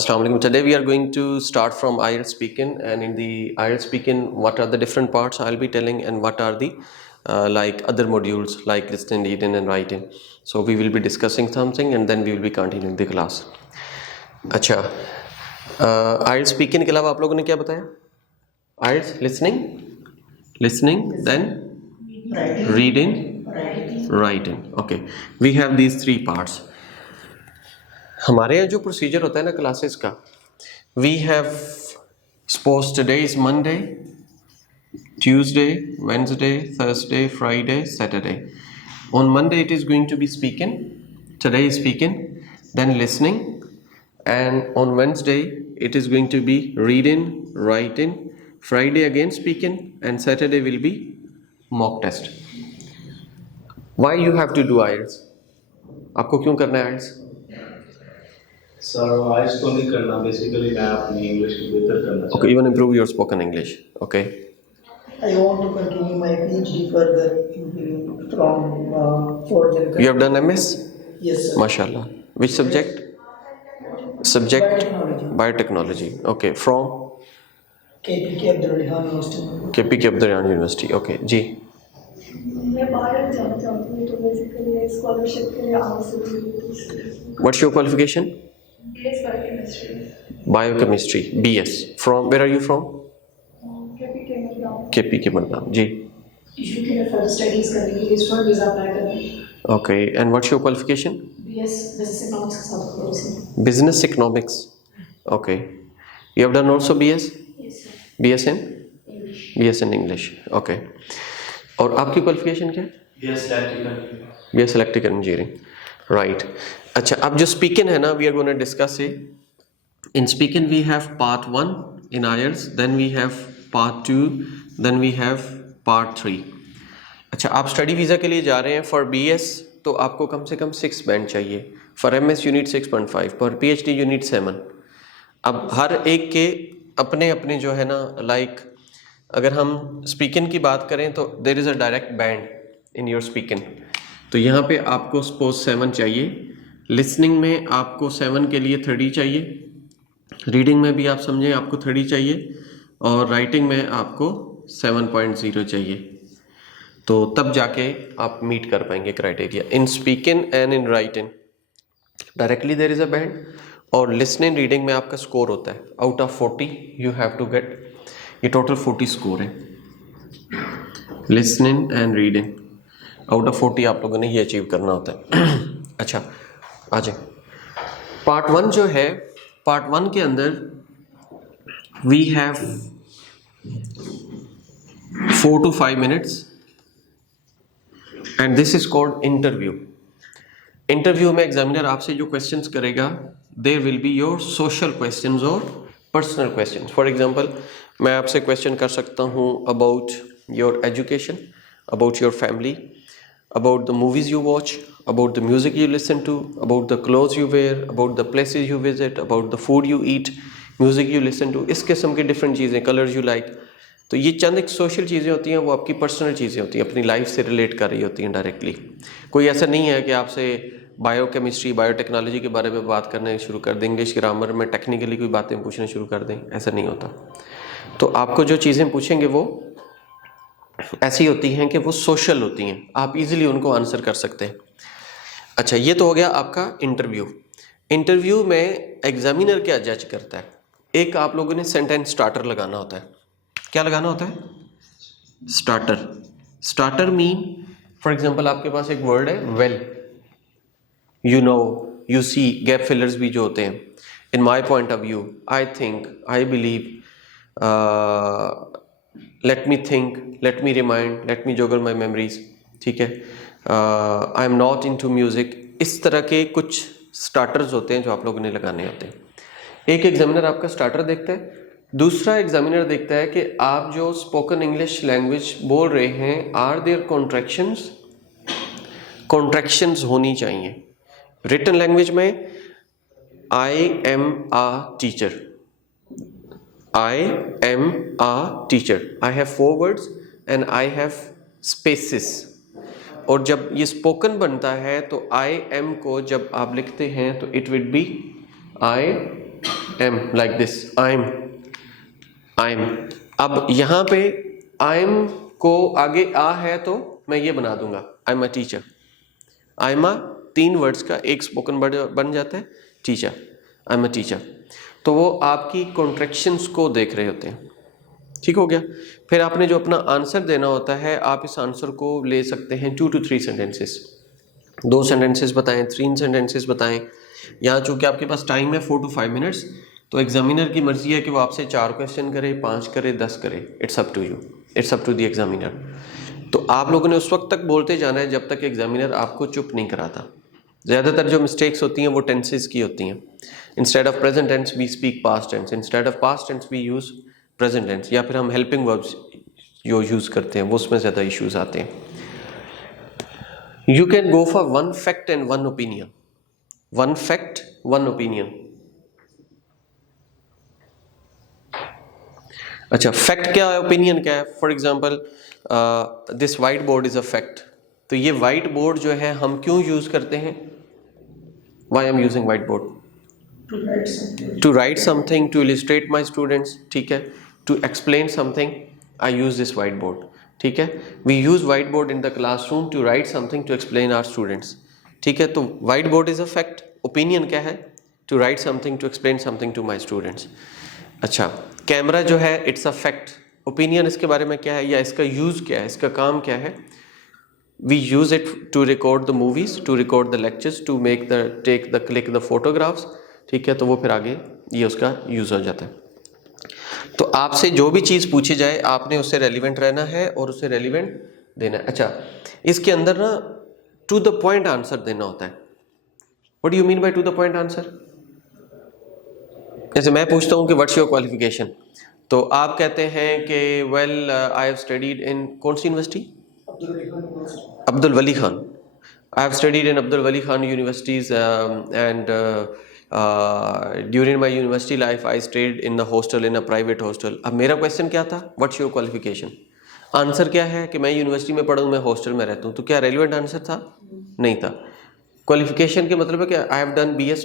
Assalamu alaikum. Today we are going to start from IELTS speaking, and in the IELTS speaking, what are the different parts I'll be telling, and what are the like other modules like listening, reading, and writing. So we will be discussing something, and then we will be continuing the class. अच्छा, IELTS speaking के अलावा आप लोगों ने क्या बताया? IELTS listening, then reading, writing. Okay, we have these three parts. हमारे यहाँ जो प्रोसीजर होता है ना क्लासेस का, we have suppose today is Monday, Tuesday, Wednesday, Thursday, Friday, Saturday. On Monday it is going to be speaking, today is speaking, then listening, and on Wednesday it is going to be reading, writing, Friday again speaking, and Saturday will be mock test. Why you have to do IELTS? आपको क्यों करना है IELTS? Sir आइल्स तो नहीं करना, basically मैं अपनी English को बेहतर करना चाहता हूँ. Okay, you want to improve your spoken English. Okay. I want to continue my PhD further from foreign country. You have done MS? Yes, sir. MashaAllah. Which subject? Subject? Biotechnology. Biotechnology. Okay. From KPK Abdul Rehan University. KPK Abdul Rehan University. Okay. जी. मैं बाहर जाना चाहती हूँ, तो basically scholarship के लिए आ सकती What's your qualification? BS Biochemistry. Biochemistry. BS. From where are you from? KPK में जाऊँ. KPK Madgaon. जी. UK में फर्दर स्टडीज करने के लिए स्टूडेंट वीजा अप्लाई करना. Okay. And what's your qualification? BS Business Economics के साथ course. Business Economics. Okay. You have done also BS? Yes sir. BS in? English. BS in English. Okay. और आपकी qualification क्या है? Yes electrical. BS Electrical Engineering. Right. अच्छा, अब जो speaking है ना, we are gonna discuss it. In speaking we have part 1 in IELTS, then we have part 2, then we have part 3. अच्छा, आप स्टडी वीज़ा के लिए जा रहे हैं फॉर BS, तो आपको कम से कम 6 बैंड चाहिए. For MS you need 6.5, for PhD you need 7. अब हर एक के अपने अपने जो है ना, लाइक अगर हम स्पीकिंग की बात करें तो there is a direct band in your speaking. तो यहाँ पे आपको सपोज 7 चाहिए, लिसनिंग में आपको 7 के लिए 30 चाहिए, रीडिंग में भी आप समझें आपको 30 चाहिए, और राइटिंग में आपको 7.0 चाहिए. तो तब जाके आप मीट कर पाएंगे criteria. In speaking and in writing directly there is a band, और लिसनिंग रीडिंग में आपका स्कोर होता है out of 40 you have to get. ये टोटल 40 स्कोर है listening and reading. Out of 40 आप लोगों ने ये अचीव करना होता है. अच्छा, आ जाए पार्ट 1 जो है. पार्ट 1 के अंदर we have 4 to 5 minutes and this is called interview. Interview में एग्जामिनर आपसे जो क्वेश्चंस करेगा, there will be your social questions और पर्सनल क्वेश्चंस. फॉर एग्जांपल, मैं आपसे क्वेश्चन कर सकता हूँ about your education, about your family, about the movies you watch, about the music you listen to, about the clothes you wear, about the places you visit, about the food you eat, music you listen to. इस किस्म की different चीज़ें, colours you like. तो ये चंद एक social चीज़ें होती हैं, वो आपकी पर्सनल चीज़ें होती हैं, अपनी लाइफ से रिलेट कर रही होती हैं डायरेक्टली. कोई ऐसा नहीं है कि आपसे बायोकेमिस्ट्री, बायोटेक्नोलॉजी के बारे में बात करना शुरू कर दें, इंग्लिश ग्रामर में टेक्निकली कोई बातें पूछना शुरू कर दें, ऐसा नहीं होता. तो आपको जो चीज़ें पूछेंगे वो ऐसी होती हैं कि वो सोशल होती हैं, आप इजीली उनको आंसर कर सकते हैं. अच्छा, ये तो हो गया आपका इंटरव्यू. इंटरव्यू में एग्जामिनर क्या जज करता है? एक आप लोगों ने सेंटेंस स्टार्टर लगाना होता है. क्या लगाना होता है? Starter. Starter mean, for example आपके पास एक वर्ड है well, you know, you see, gap fillers भी जो होते हैं. In my point of view, I think, I believe, let me think, let me remind, let me joggle my memories. ठीक है. I am not into music. इस तरह के कुछ स्टार्टर्स होते हैं जो आप लोगों ने लगाने होते हैं. एक एग्जामिनर आपका स्टार्टर देखता है, दूसरा एग्जामिनर देखता है कि आप जो स्पोकन इंग्लिश लैंग्वेज बोल रहे हैं, आर देयर कॉन्ट्रैक्शंस. कॉन्ट्रैक्शंस होनी चाहिए. रिटन लैंग्वेज में I am a teacher, I am a teacher. I have 4 words and I have spaces. और जब ये स्पोकन बनता है तो I am को जब आप लिखते हैं तो it would be I am like this, I am. अब यहाँ पे आई एम को आगे आ है तो मैं ये बना दूंगा I am a teacher. I am a 3 words का एक स्पोकन वर्ड बन जाता है teacher, I am a teacher. तो वो आपकी कॉन्ट्रैक्शंस को देख रहे होते हैं। ठीक हो गया। फिर आपने जो अपना आंसर देना होता है, आप इस आंसर को ले सकते हैं 2 to 3 सेंटेंसेस। 2 सेंटेंसेस बताएं, 3 सेंटेंसेस बताएं। यहाँ चूँकि आपके पास टाइम है 4 to 5 मिनट्स, तो एग्जामिनर की मर्जी है कि वो आपसे 4 क्वेश्चन करे, 5 करे, 10 करे। It's up to you, it's up to the examiner. तो आप लोगों ने उस वक्त तक बोलते जाना है जब तक एग्जामिनर आपको चुप नहीं कराता। ज़्यादातर जो मिस्टेक्स होती हैं वो टेंसेस की होती हैं। Instead of present tense we speak past tense, instead of past tense we use present tense, या फिर हम हेल्पिंग वर्ब्स जो यूज़ करते हैं वो उसमें ज़्यादा इश्यूज आते हैं। You can go for 1 fact and 1 opinion. 1 fact 1 opinion. अच्छा, फैक्ट क्या है, ओपिनियन क्या है? For example this white board is a fact. तो ये वाइट बोर्ड जो है हम क्यों यूज़ करते हैं? Why am using white board? To write something, to illustrate my students. ठीक है, to explain something I use this white board. ठीक है, we use white board in the classroom to write something to explain our students. ठीक है, तो white board is a fact. Opinion क्या है? To write something, to explain something to my students. अच्छा, camera जो है इट्स अ फैक्ट। ओपिनियन इसके बारे में क्या है, या इसका यूज़ क्या है, इसका काम क्या है? We use it to record the movies, to record the lectures, to make the click the photographs। ठीक है, तो वो फिर आगे ये उसका यूज़ हो जाता है। तो आपसे जो भी चीज़ पूछी जाए आपने उससे रेलिवेंट रहना है और उससे रेलिवेंट देना है। अच्छा, इसके अंदर ना टू द पॉइंट आंसर देना होता है। What do you mean by two the point answer? जैसे मैं पूछता हूँ कि व्हाट्स योर क्वालिफिकेशन, तो आप कहते हैं कि well I have studied in कौन सी university? Abdul Wali Khan. I have studied in Abdul Wali Khan universities and during my university life I stayed in a hostel, in a private hostel. अब मेरा question क्या था? What's your qualification? Answer क्या है कि मैं university में पढ़ा हूँ, मैं हॉस्टल में रहता हूँ। तो क्या रेलिवेंट आंसर था? नहीं था। क्वालिफिकेशन के मतलब है कि I have done BS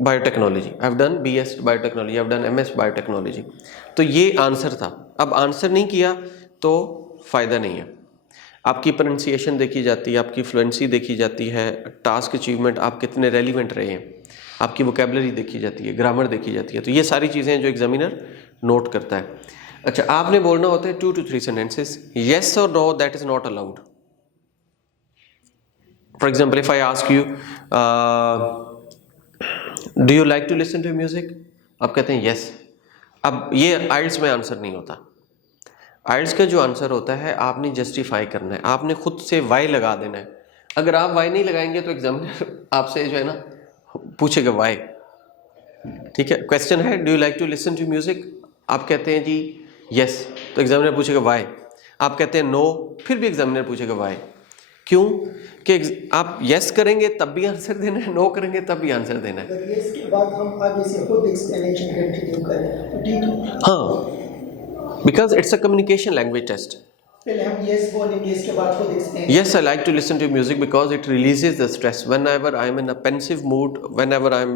biotechnology, I have done BS biotechnology, I have done MS biotechnology. तो ये आंसर था। अब आंसर नहीं किया तो फ़ायदा नहीं है। आपकी प्रोनाउंसिएशन देखी जाती है, आपकी फ्लुएंसी देखी जाती है, टास्क अचीवमेंट आप कितने रेलिवेंट रहे हैं, आपकी वोकेबलरी देखी जाती है, ग्रामर देखी जाती है। तो ये सारी चीज़ें जो एग्जामिनर नोट करता है। अच्छा, आपने बोलना होता है 2 to 3 सेंटेंसेस, येस और no, that is not allowed. For example if I ask you do you like to listen to music, आप कहते हैं येस। अब ये आइल्स में आंसर नहीं होता। आइल्स का जो आंसर होता है आपने जस्टिफाई करना है, आपने खुद से वाई लगा देना है। अगर आप वाई नहीं लगाएंगे तो एग्जामिनर आपसे जो है ना पूछेगा वाई। ठीक है, क्वेश्चन है do you like to listen to music, आप कहते हैं जी यस, तो एग्जामिनर पूछेगा वाई। आप कहते हैं नो, फिर भी एग्जामिनर पूछेगा वाई। क्यों? कि आप यस करेंगे तब भी आंसर देना है, नो करेंगे तब भी आंसर देना है। अगर यस के बाद हम आगे से खुद एक्सप्लेनेशन कंटिन्यू करें तो ठीक है। हाँ, because it's a communication language test. पहले हम यस बोलेंगे, इसके बाद खुद explain. Yes, I like to listen to music because it releases the stress. Whenever I'm in a pensive mood, whenever I'm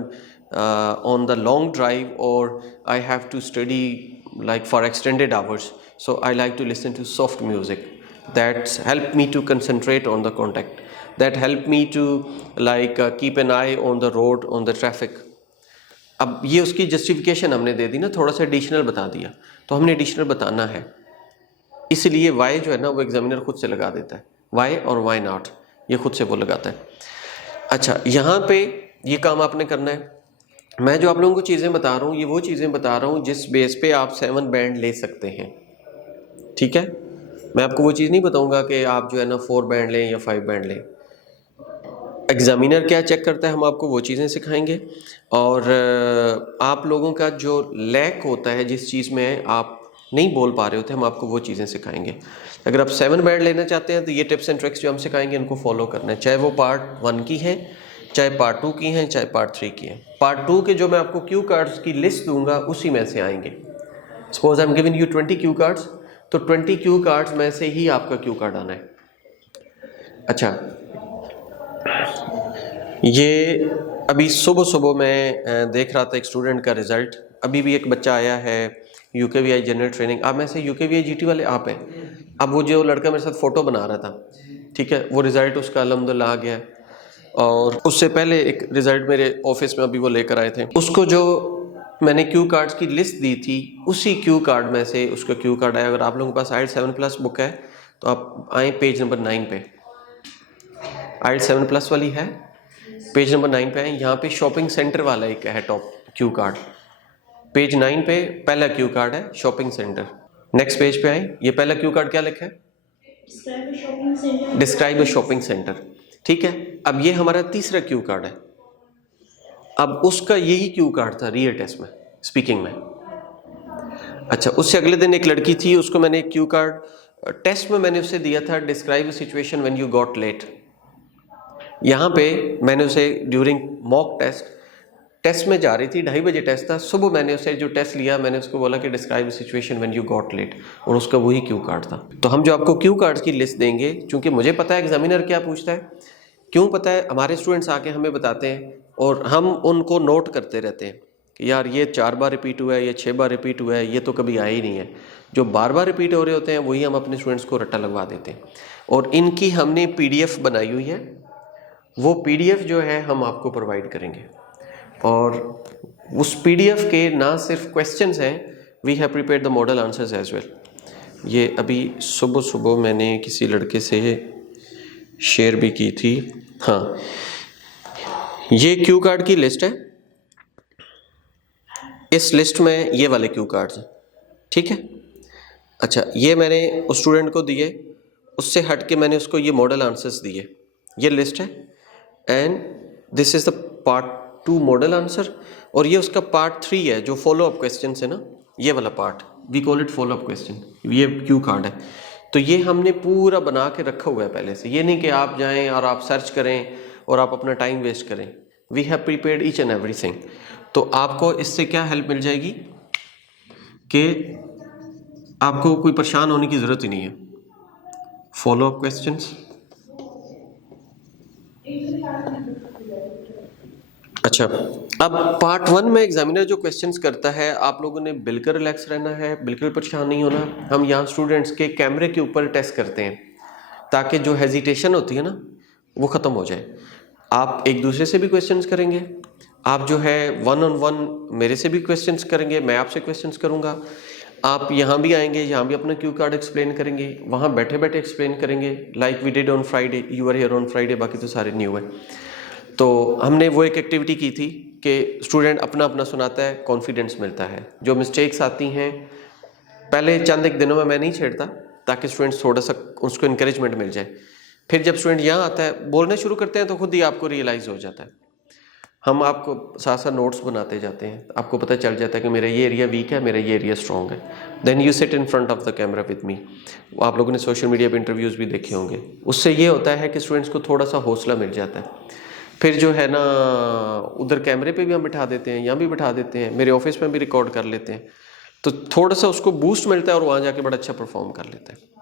on the long drive, or I have to study like for extended hours, so I like to listen to soft music. That's help me to concentrate on the contact. That help me to like keep an eye on the road, on the traffic. अब ये उसकी justification हमने दे दी ना, थोड़ा सा additional बता दिया, तो हमने एडिशनल बताना है। इसलिए वाई जो है ना वो एग्जामिनर खुद से लगा देता है, वाई और वाई नॉट ये खुद से वो लगाता है। अच्छा, यहाँ पे ये काम आपने करना है। मैं जो आप लोगों को चीज़ें बता रहा हूँ ये वो चीज़ें बता रहा हूँ जिस बेस पे आप 7 बैंड ले सकते हैं। ठीक है, मैं आपको वो चीज़ नहीं बताऊँगा कि आप जो है ना 4 बैंड लें या 5 बैंड लें। एग्जामिनर क्या चेक करता है हम आपको वो चीज़ें सिखाएंगे, और आप लोगों का जो लैक होता है जिस चीज़ में आप नहीं बोल पा रहे होते हम आपको वो चीज़ें सिखाएंगे। अगर आप 7 बैंड लेना चाहते हैं तो ये टिप्स एंड ट्रिक्स जो हम सिखाएंगे इनको फॉलो करना है, चाहे वो पार्ट 1 की है, चाहे पार्ट 2 की हैं, चाहे पार्ट 3 की है। पार्ट 2 के जो मैं आपको क्यू कार्ड्स की लिस्ट दूंगा उसी में से आएंगे। Suppose I am giving you 20 cue cards, तो 20 क्यू कार्ड्स में से ही आपका क्यू कार्ड आना है। अच्छा, ये अभी सुबह सुबह मैं देख रहा था एक स्टूडेंट का रिज़ल्ट। अभी भी एक बच्चा आया है UKVI जनरल ट्रेनिंग। आप में से UKVI GT वाले आप हैं। अब वो जो लड़का मेरे साथ फ़ोटो बना रहा था, ठीक है, वो रिज़ल्ट उसका अल्हम्दुलिल्लाह आ गया है। और उससे पहले एक रिज़ल्ट मेरे ऑफिस में अभी वो लेकर आए थे। उसको जो मैंने क्यू कार्ड्स की लिस्ट दी थी, उसी क्यू कार्ड में से उसका क्यू कार्ड आया। अगर आप लोगों के पास IELTS 7+ बुक है तो आप आए पेज नंबर 9 पे। IELTS 7+ वाली है, पेज नंबर 9 पे आए। यहाँ पे शॉपिंग सेंटर वाला एक है टॉप क्यू कार्ड। पेज 9 पे पहला क्यू कार्ड है शॉपिंग सेंटर। नेक्स्ट पेज पे आए, ये पहला क्यू कार्ड क्या लिखा है? Describe a shopping centre. ठीक है, अब ये हमारा तीसरा क्यू कार्ड है। अब उसका यही क्यू कार्ड था रियल टेस्ट में, स्पीकिंग में। अच्छा, उससे अगले दिन एक लड़की थी, उसको मैंने एक क्यू कार्ड टेस्ट में मैंने उसे दिया था, describe a situation when you got late. यहाँ पे मैंने उसे ड्यूरिंग मॉक टेस्ट में जा रही थी, 2:30 बजे टेस्ट था। सुबह मैंने उसे जो टेस्ट लिया, मैंने उसको बोला कि describe situation when you got late, और उसका वही क्यू कार्ड था। तो हम जो आपको क्यू कार्ड्स की लिस्ट देंगे, चूंकि मुझे पता है एग्जामिनर क्या पूछता है, क्यों पता है, हमारे स्टूडेंट्स आके हमें बताते हैं और हम उनको नोट करते रहते हैं कि यार ये 4 बार रिपीट हुआ है, ये 6 बार रिपीट हुआ है, ये तो कभी आया ही नहीं है। जो बार बार रिपीट हो रहे होते हैं वही हम अपने स्टूडेंट्स को रट्टा लगवा देते हैं। और इनकी हमने PDF बनाई हुई है, वो PDF जो है हम आपको प्रोवाइड करेंगे। और उस PDF के ना सिर्फ क्वेश्चंस हैं, we have prepared the model answers as well. ये अभी सुबह सुबह मैंने किसी लड़के से शेयर भी की थी। हाँ, ये क्यू कार्ड की लिस्ट है। इस लिस्ट में ये वाले क्यू कार्ड्स हैं, ठीक है। अच्छा, ये मैंने उस स्टूडेंट को दिए, उससे हट के मैंने उसको ये मॉडल आंसर्स दिए। ये लिस्ट है and this is the part 2 model answer, और ये उसका पार्ट 3 है जो फॉलो अप क्वेश्चन है ना, ये वाला part, we call it follow up question. ये क्यू कार्ड है, तो ये हमने पूरा बना के रखा हुआ है पहले से। ये नहीं कि आप जाएं और आप सर्च करें और आप अपना टाइम वेस्ट करें। We have prepared each and everything. तो आपको इससे क्या हेल्प मिल जाएगी कि आपको कोई परेशान होने की ज़रूरत ही नहीं है। Follow up questions. अच्छा, अब पार्ट 1 में एग्जामिनर जो क्वेश्चंस करता है, आप लोगों ने बिल्कुल रिलैक्स रहना है, बिल्कुल परेशान नहीं होना। हम यहाँ स्टूडेंट्स के कैमरे के ऊपर टेस्ट करते हैं ताकि जो हेजिटेशन होती है ना वो ख़त्म हो जाए। आप एक दूसरे से भी क्वेश्चंस करेंगे, आप जो है 1-on-1 मेरे से भी क्वेश्चंस करेंगे, मैं आपसे क्वेश्चंस करूँगा। आप यहाँ भी आएंगे, यहाँ भी अपना क्यू कार्ड एक्सप्लेन करेंगे, वहाँ बैठे बैठे एक्सप्लेन करेंगे, like we did on Friday, you are here on Friday. बाकी तो सारे न्यू है। तो हमने वो एक एक्टिविटी की थी कि स्टूडेंट अपना अपना सुनाता है, कॉन्फिडेंस मिलता है। जो मिस्टेक्स आती हैं पहले चंद एक दिनों में मैं नहीं छेड़ता, ताकि स्टूडेंट्स थोड़ा सा उसको इंकरेजमेंट मिल जाए। फिर जब स्टूडेंट यहाँ आता है, बोलने शुरू करते हैं, तो खुद ही आपको रियलाइज़ हो जाता है। हम आपको साथ साथ नोट्स बनाते जाते हैं, आपको पता चल जाता है कि मेरा ये एरिया वीक है, मेरा ये एरिया स्ट्रॉन्ग है। Then you sit in front of the camera with me. आप लोगों ने सोशल मीडिया पे इंटरव्यूज़ भी देखे होंगे। उससे ये होता है कि स्टूडेंट्स को थोड़ा सा हौसला मिल जाता है। फिर जो है ना, उधर कैमरे पे भी हम बिठा देते हैं, यहाँ भी बिठा देते हैं, मेरे ऑफिस में भी रिकॉर्ड कर लेते हैं, तो थोड़ा सा उसको बूस्ट मिलता है और वहाँ जाके बड़ा अच्छा परफॉर्म कर लेता है।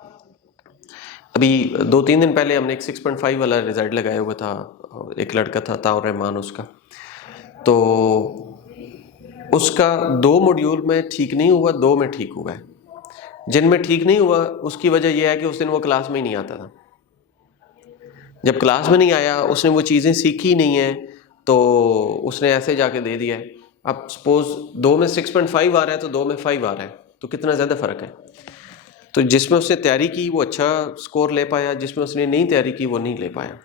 अभी 2-3 दिन पहले हमने एक 6.5 वाला रिजल्ट लगाया हुआ था, एक लड़का था ताउर रहमान उसका। तो उसका 2 मॉड्यूल में ठीक नहीं हुआ, 2 में ठीक हुआ है। जिनमें ठीक नहीं हुआ उसकी वजह यह है कि उस दिन वो क्लास में ही नहीं आता था। जब क्लास में नहीं आया, उसने वो चीज़ें सीखी नहीं है, तो उसने ऐसे जाके दे दिया है। अब सपोज 2 में 6.5 आ रहा है तो 2 में 5 आ रहा है, तो कितना ज़्यादा फ़र्क है। तो जिसमें उसने तैयारी की वो अच्छा स्कोर ले पाया, जिसमें उसने नहीं तैयारी की वो नहीं ले पाया।